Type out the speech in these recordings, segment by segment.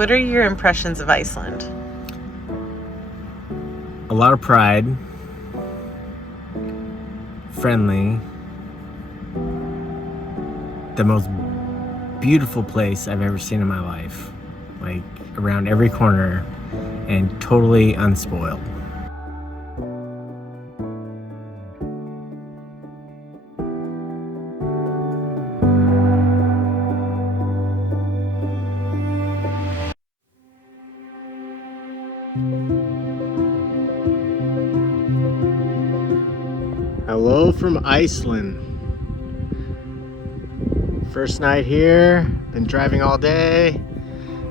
What are your impressions of Iceland? A lot of pride, friendly, the most beautiful place I've ever seen in my life, like around every corner, and totally unspoiled. Hello from Iceland. First night here, been driving all day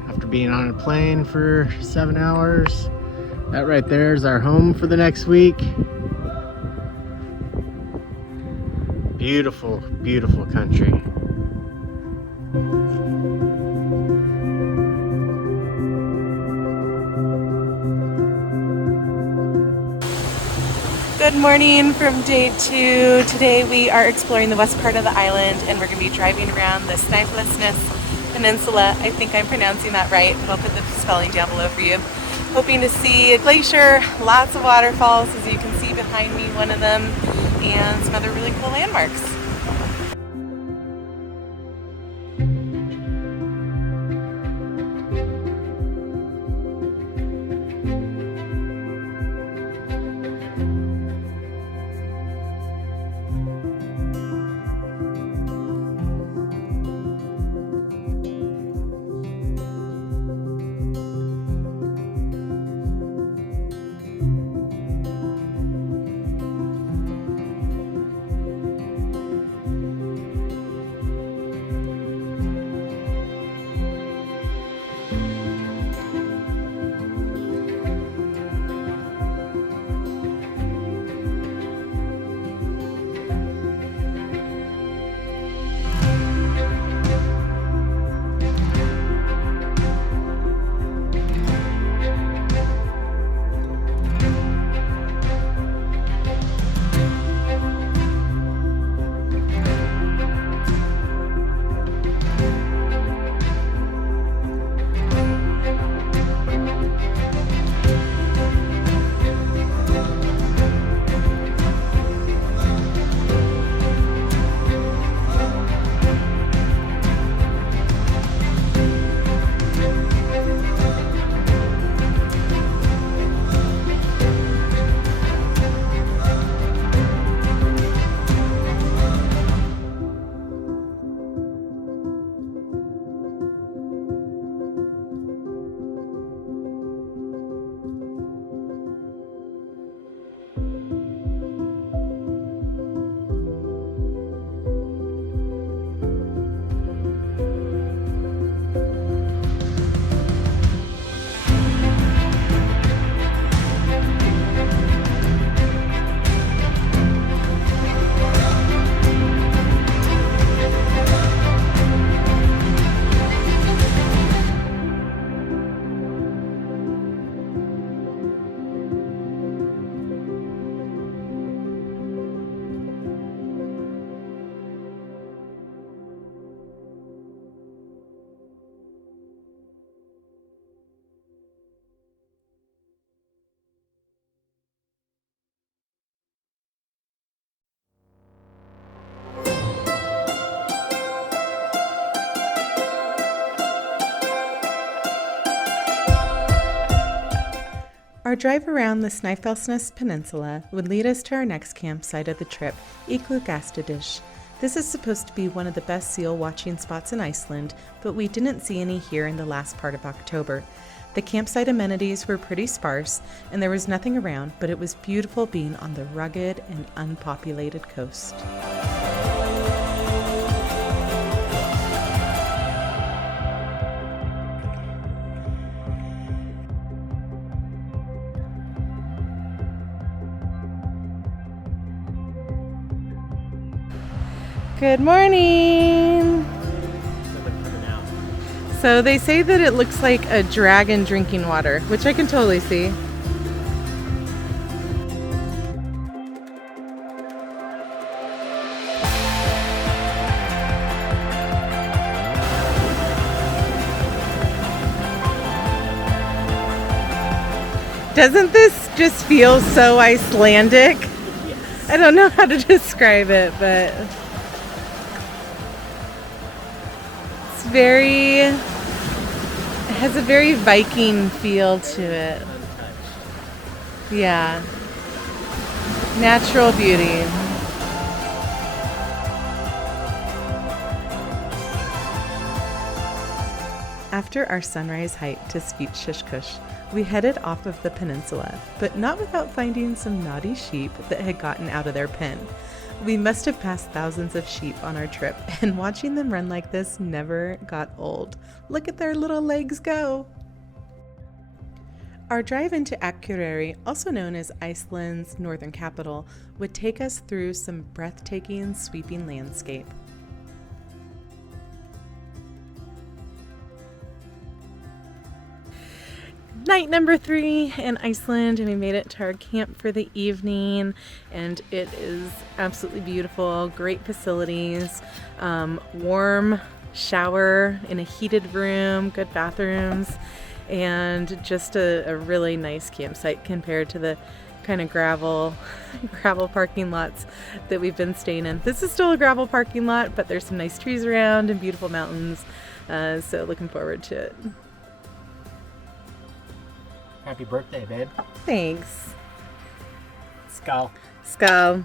after being on a plane for 7 hours. That right there is our home for the next week. Beautiful, beautiful country. Good morning from day 2. Today we are exploring the west part of the island and we're going to be driving around the Snæfellsnes Peninsula. I think I'm pronouncing that right, but I'll put the spelling down below for you. Hoping to see a glacier, lots of waterfalls, as you can see behind me, one of them, and some other really cool landmarks. Our drive around the Snæfellsnes Peninsula would lead us to our next campsite of the trip, Glacier. This is supposed to be one of the best seal watching spots in Iceland, but we didn't see any here in the last part of October. The campsite amenities were pretty sparse, and there was nothing around, but it was beautiful being on the rugged and unpopulated coast. Good morning. So they say that it looks like a dragon drinking water, which I can totally see. Doesn't this just feel so Icelandic? I don't know how to describe it, but it has a very Viking feel to it. Yeah. Natural beauty. After our sunrise hike to Snæfellsnes, we headed off of the peninsula, but not without finding some naughty sheep that had gotten out of their pen. We must have passed thousands of sheep on our trip, and watching them run like this never got old. Look at their little legs go! Our drive into Akureyri, also known as Iceland's northern capital, would take us through some breathtaking, sweeping landscape. Night number 3 in Iceland, and we made it to our camp for the evening, and it is absolutely beautiful. Great facilities, warm shower in a heated room, good bathrooms, and just a really nice campsite compared to the kind of gravel parking lots that we've been staying in. This is still a gravel parking lot, but there's some nice trees around and beautiful mountains, so looking forward to it. Happy birthday, babe. Thanks. Skull. Skull.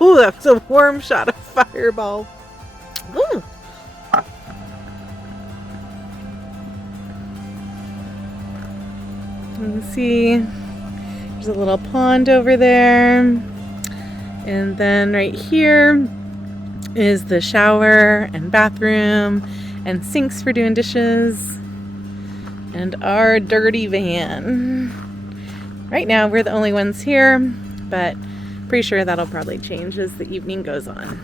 Oh, that's a warm shot of Fireball. Ooh. You can see there's a little pond over there. And then right here is the shower and bathroom and sinks for doing dishes and our dirty van. Right now we're the only ones here, but pretty sure that'll probably change as the evening goes on.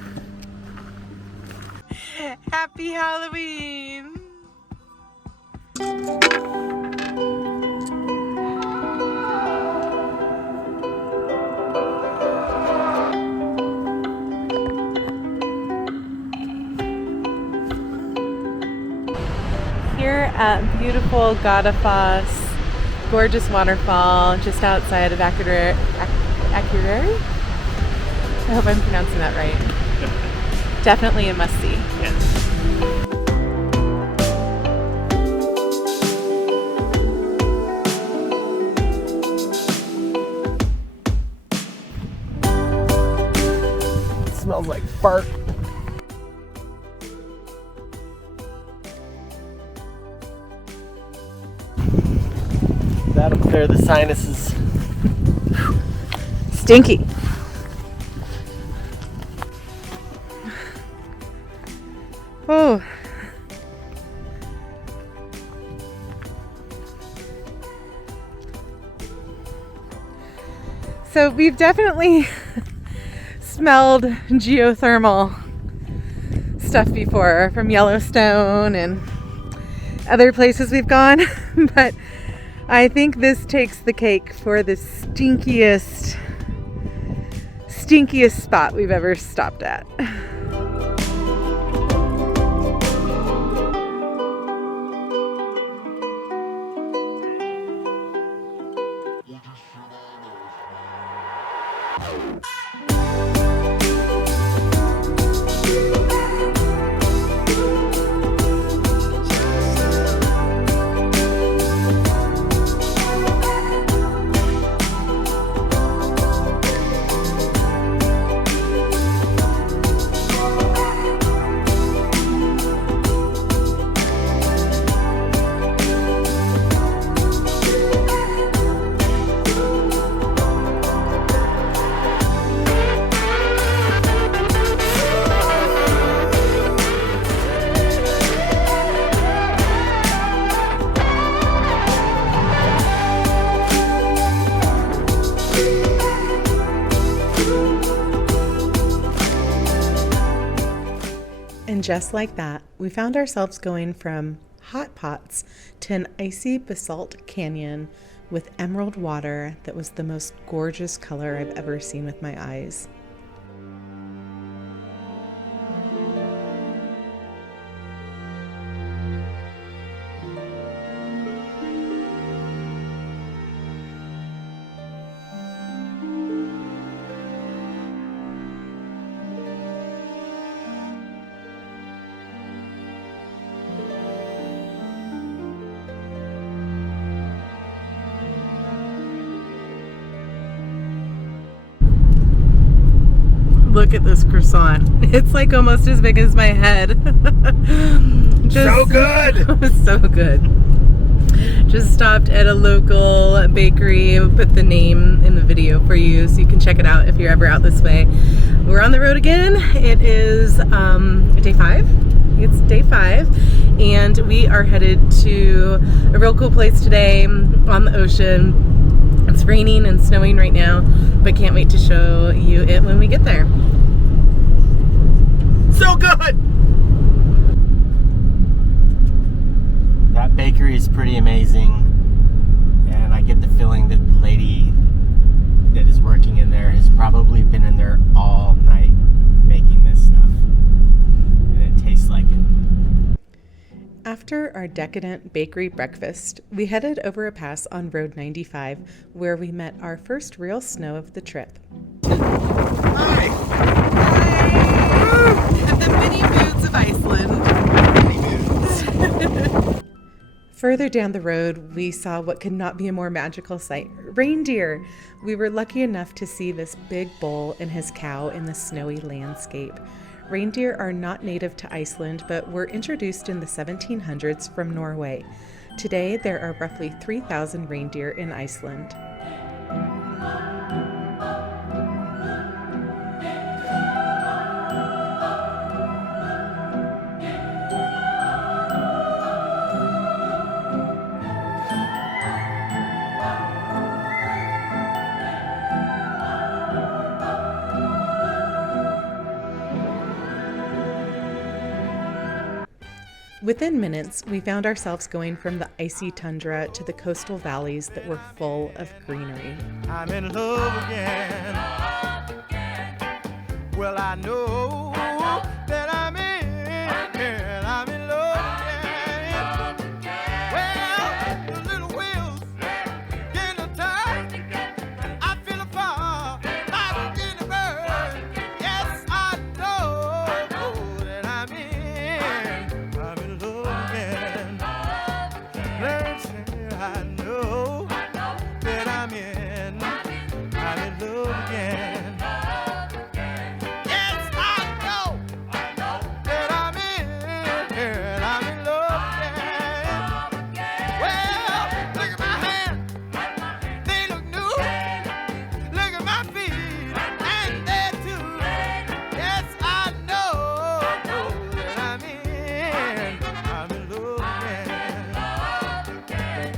Happy Halloween! Here at beautiful Godafoss, gorgeous waterfall just outside of Akureyri. I hope I'm pronouncing that right. Definitely a must-see. Yes. It smells like fart. That'll clear the sinuses. Stinky. Oh. So we've definitely smelled geothermal stuff before from Yellowstone and other places we've gone, but I think this takes the cake for the stinkiest spot we've ever stopped at. just like that, we found ourselves going from hot pots to an icy basalt canyon with emerald water that was the most gorgeous color I've ever seen with my eyes. Look at this croissant. It's like almost as big as my head. So good! So good. Just stopped at a local bakery. We'll put the name in the video for you so you can check it out if you're ever out this way. We're on the road again. It is day 5. It's day 5 and we are headed to a real cool place today on the ocean. It's raining and snowing right now, but can't wait to show you it when we get there. So good! That bakery is pretty amazing, and I get the feeling that the lady that is working in there has probably been in there all night making this stuff, and it tastes like it. After our decadent bakery breakfast, we headed over a pass on Road 95, where we met our first real snow of the trip. Hi! The mini foods of Iceland. Further down the road, we saw what could not be a more magical sight, reindeer. We were lucky enough to see this big bull and his cow in the snowy landscape. Reindeer are not native to Iceland, but were introduced in the 1700s from Norway. Today, there are roughly 3,000 reindeer in Iceland. Within minutes, we found ourselves going from the icy tundra to the coastal valleys that were full of greenery. I'm in love again. Well, I know that I'm in love again. Well, the little wheels in the tire, I feel a fire, I begin to burn. Yes, I know that I'm in love again. Let's say I know that I'm in love again. Yes, I know that I'm in love again. Well, look at my hands, they look new. Look at my feet, and they're too. Yes, I know that I'm in love again.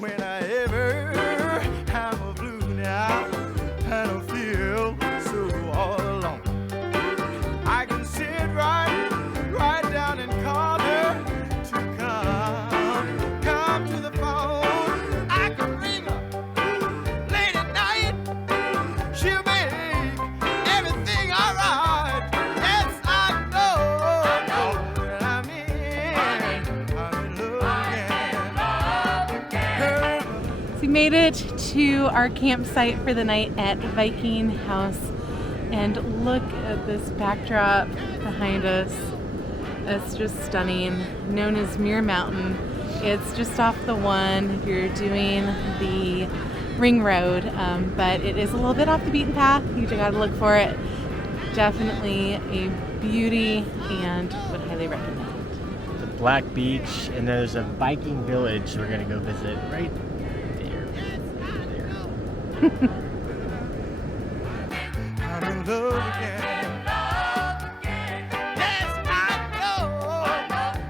Whenever I'm a blue now, and I feel so all alone, I can sit right down in corner to come to the phone. I can ring her late at night, she'll make everything alright. Yes, I know that I'm in love again. So we made it to our campsite for the night at Viking House, and look at this backdrop behind us. It's just stunning, known as Muir Mountain. It's just off the one if you're doing the ring road, but it is a little bit off the beaten path. You just gotta look for it. Definitely a beauty and would highly recommend. The Black Beach, and there's a Viking village we're gonna go visit right there. I'm in love again. Yes, I know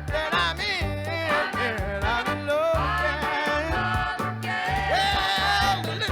that I'm in love again. Well, the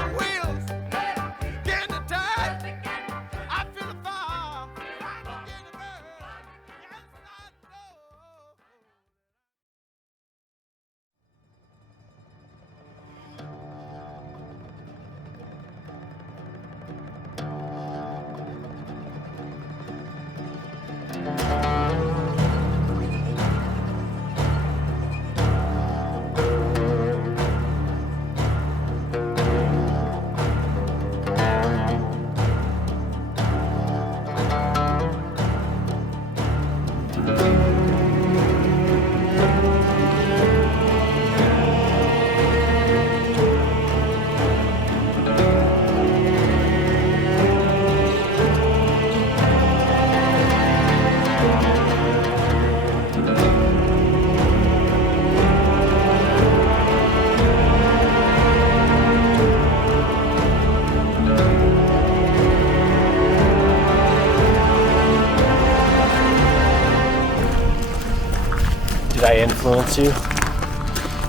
I influence you?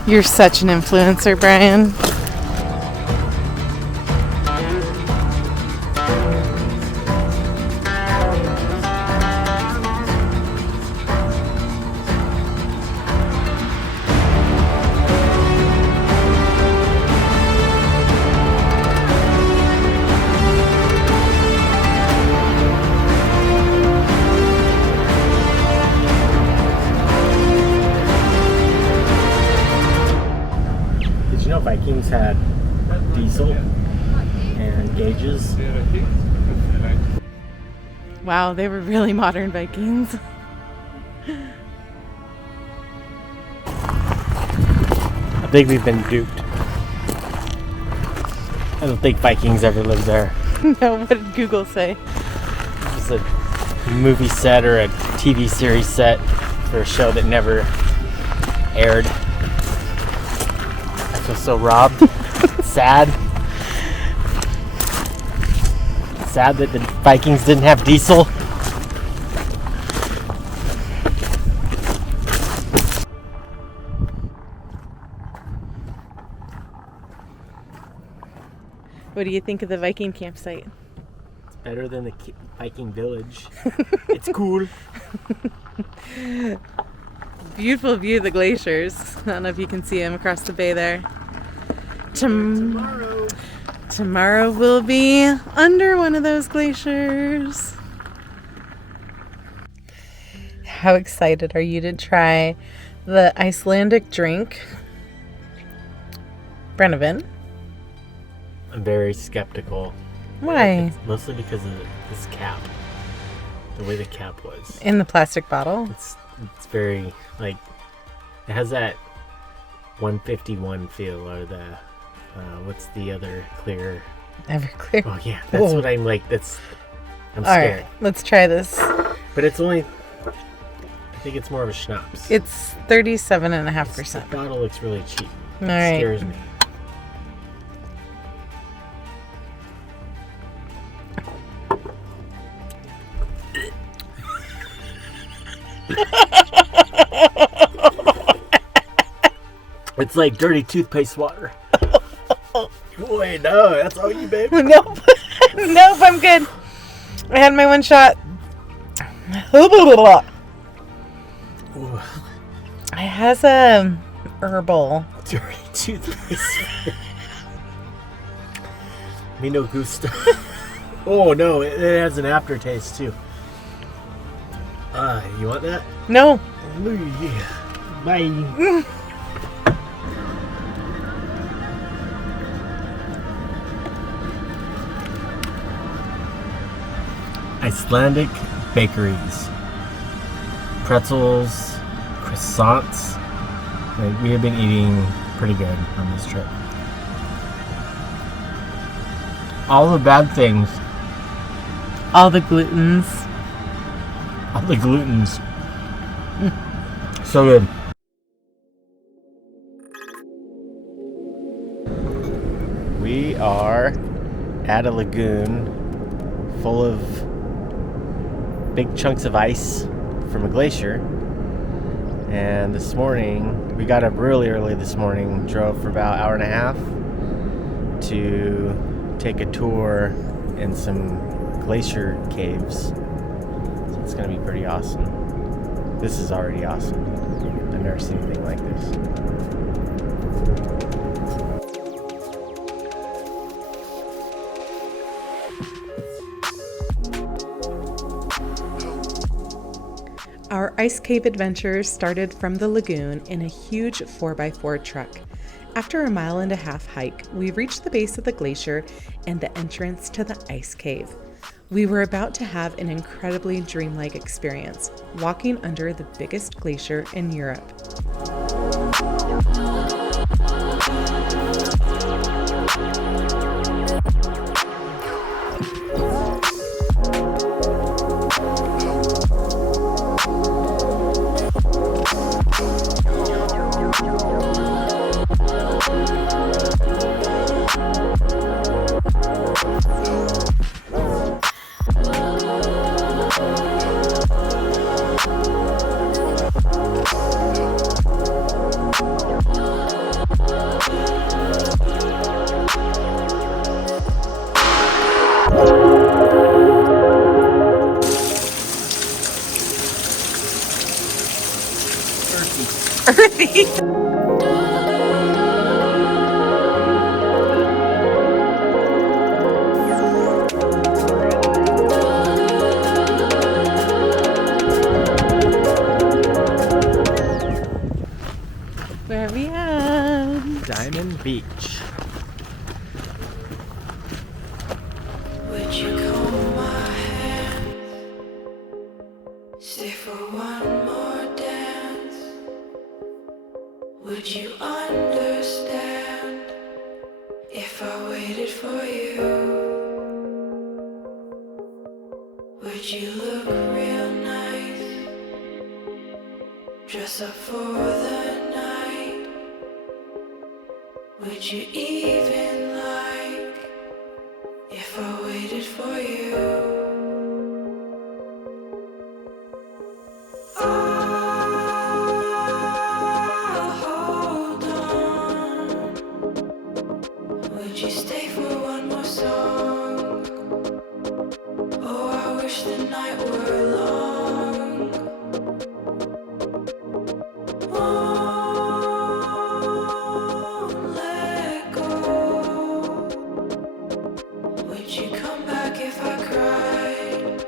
You're such an influencer, Brian. Vikings had diesel and gauges. Wow, they were really modern Vikings. I think we've been duped. I don't think Vikings ever lived there. No, what did Google say? It was a movie set or a TV series set for a show that never aired. I feel so robbed. Sad. Sad that the Vikings didn't have diesel. What do you think of the Viking campsite? It's better than the Viking village. It's cool. Beautiful view of the glaciers. I don't know if you can see them across the bay there. Tomorrow we'll be under one of those glaciers. How excited are you to try the Icelandic drink, Brennivin? I'm very skeptical. Why? It's mostly because of this cap. The way the cap was. In the plastic bottle? It's very, like, it has that 151 feel, or the, what's the other clear? Everclear. Oh yeah, that's Whoa. what I'm like, I'm All scared. right, let's try this. But it's only, I think it's more of a schnapps. It's 37.5%. The bottle looks really cheap. All It right. scares me. It's like dirty toothpaste water. Wait, no, that's all you, babe. Nope. Nope, I'm good. I had my one shot. It has a herbal. Dirty toothpaste. Me no gusto. Oh no, it has an aftertaste too. You want that? No. Bye. Icelandic bakeries, pretzels, croissants. Like, we have been eating pretty good on this trip. All the bad things. All the glutens. All the glutens. So good. We are at a lagoon full of big chunks of ice from a glacier. And this morning, we got up really early this morning, drove for about an hour and a half to take a tour in some glacier caves. So it's going to be pretty awesome. This is already awesome. I've never seen anything like this. Our ice cave adventures started from the lagoon in a huge 4x4 truck. After a 1.5 mile hike, we reached the base of the glacier and the entrance to the ice cave. We were about to have an incredibly dreamlike experience, walking under the biggest glacier in Europe. earthy. Where are we at? Diamond Beach. Would you comb my hands? Stay for one more dance? Would you understand if I waited for you? Would you look real nice? Dress up for the night? Would you even like if I waited for you? Hold on. Would you stay for one more song? Oh, I wish the night were long. Won't let go. Would you come back if I cried?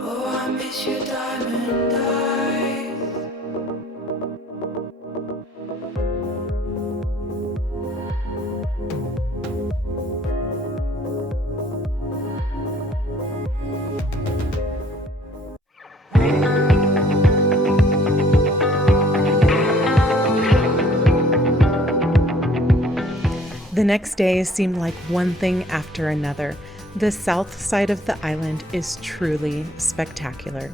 Oh, I miss your diamond eyes. The next day seemed like one thing after another. The south side of the island is truly spectacular.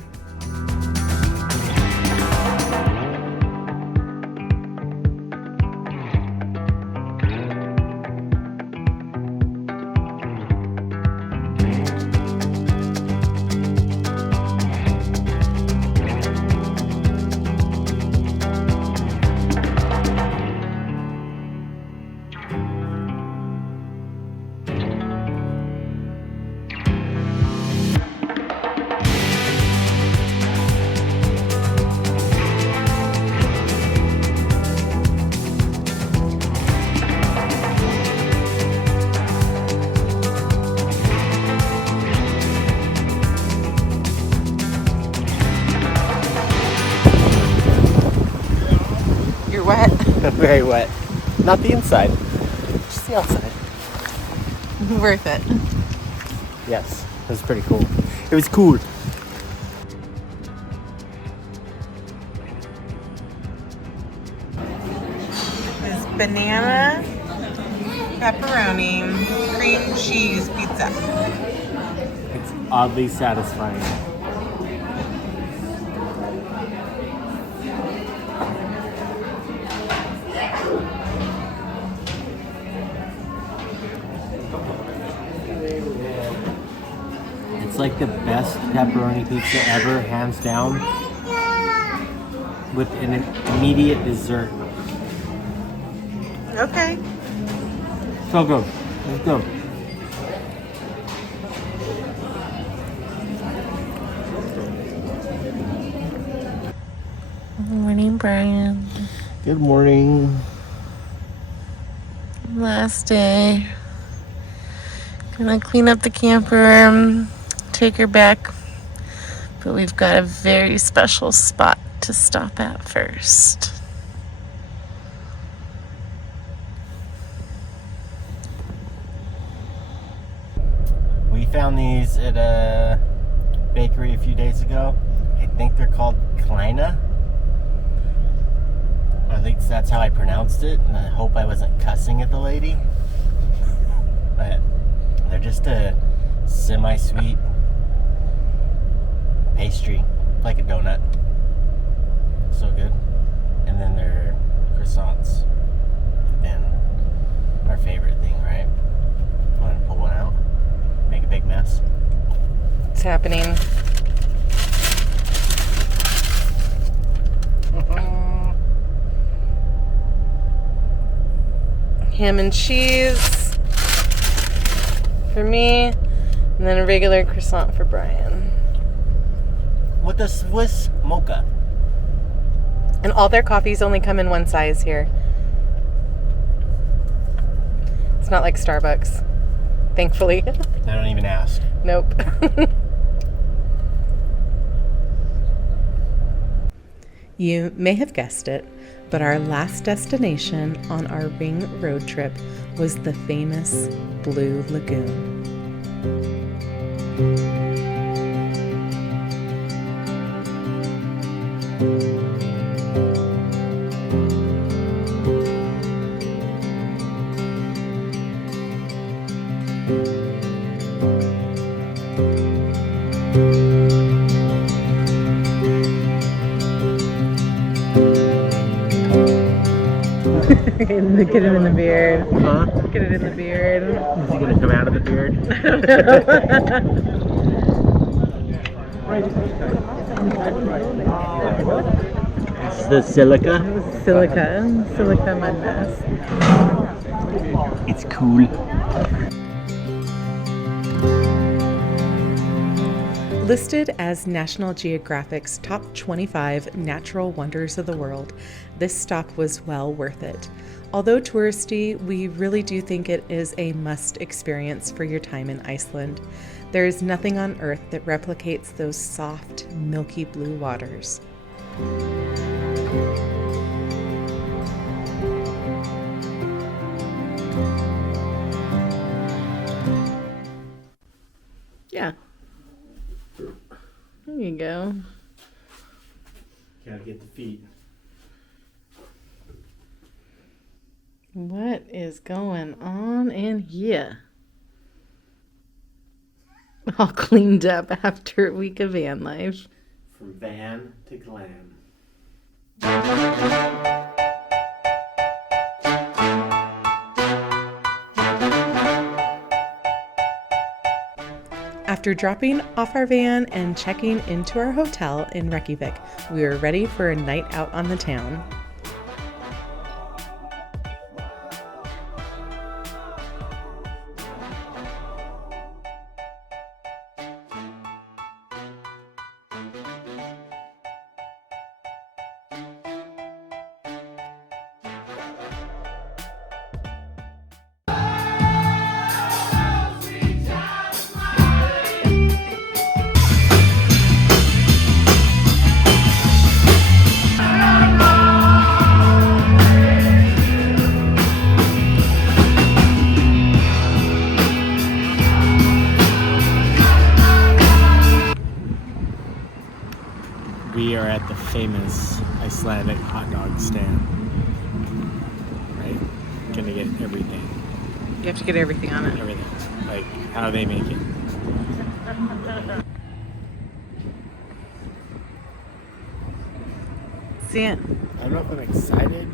Wet. Very wet. Not the inside, just the outside. Worth it. Yes, it was pretty cool. It was cool. This banana, pepperoni, cream cheese pizza. It's oddly satisfying. It's like the best pepperoni pizza ever, hands down, with an immediate dessert. Okay. So good. Let's go. Good morning, Brian. Good morning. Last day. Gonna clean up the camper, take her back. But we've got a very special spot to stop at first. We found these at a bakery a few days ago. I think they're called Kleine. Or at least that's how I pronounced it. And I hope I wasn't cussing at the lady. But they're just a semi-sweet pastry, like a donut. So good. And then their croissants have been our favorite thing, right? Want to pull one out? Make a big mess. It's happening. Ham and cheese for me, and then a regular croissant for Brian. With a Swiss mocha. And all their coffees only come in one size here. It's not like Starbucks, thankfully. I don't even ask. Nope. You may have guessed it, but our last destination on our ring road trip was the famous Blue Lagoon. Get it in the beard. Huh? Get it in the beard. Is he gonna come out of the beard? This is the silica. Silica mud mask. It's cool. Listed as National Geographic's top 25 natural wonders of the world, this stop was well worth it. Although touristy, we really do think it is a must experience for your time in Iceland. There is nothing on earth that replicates those soft, milky blue waters. Yeah. There you go. Gotta get the feet. What is going on in here? All cleaned up after a week of van life. From van to glam. After dropping off our van and checking into our hotel in Reykjavik, we were ready for a night out on the town. We are at the famous Icelandic hot dog stand. Right? Gonna get everything. You have to get everything on it. Everything. Like how they make it. See it? I don't know if I'm excited.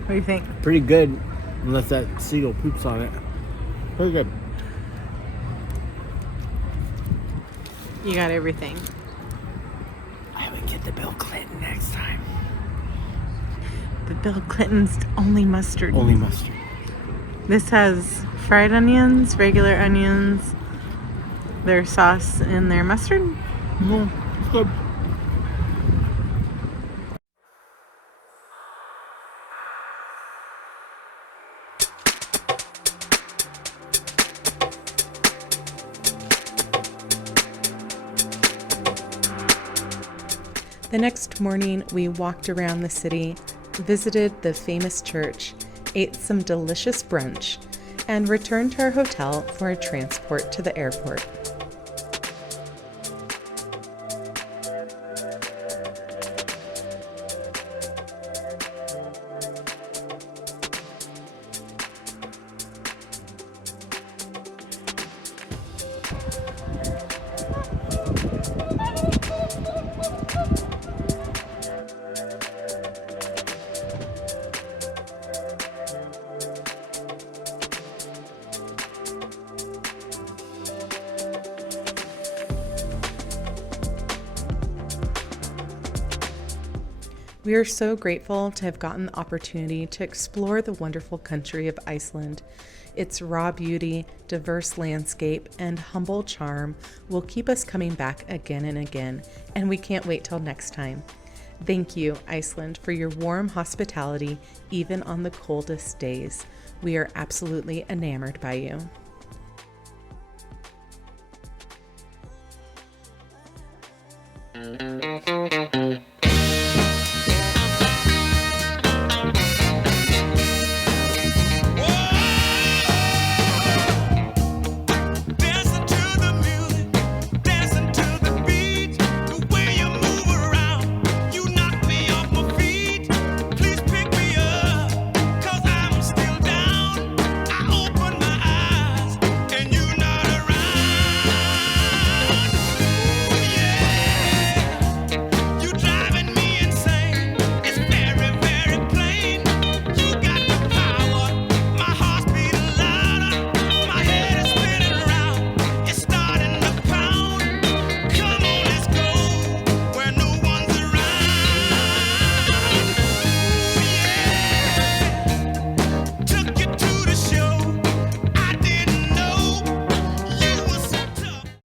What do you think? Pretty good, unless that seagull poops on it. Pretty good. You got everything. I would get the Bill Clinton next time. The Bill Clinton's only mustard. Only mustard. This has fried onions, regular onions, their sauce, and their mustard. No, it's good. The next morning, we walked around the city, visited the famous church, ate some delicious brunch, and returned to our hotel for a transport to the airport. We are so grateful to have gotten the opportunity to explore the wonderful country of Iceland. Its raw beauty, diverse landscape, and humble charm will keep us coming back again and again, and we can't wait till next time. Thank you, Iceland, for your warm hospitality, even on the coldest days. We are absolutely enamored by you.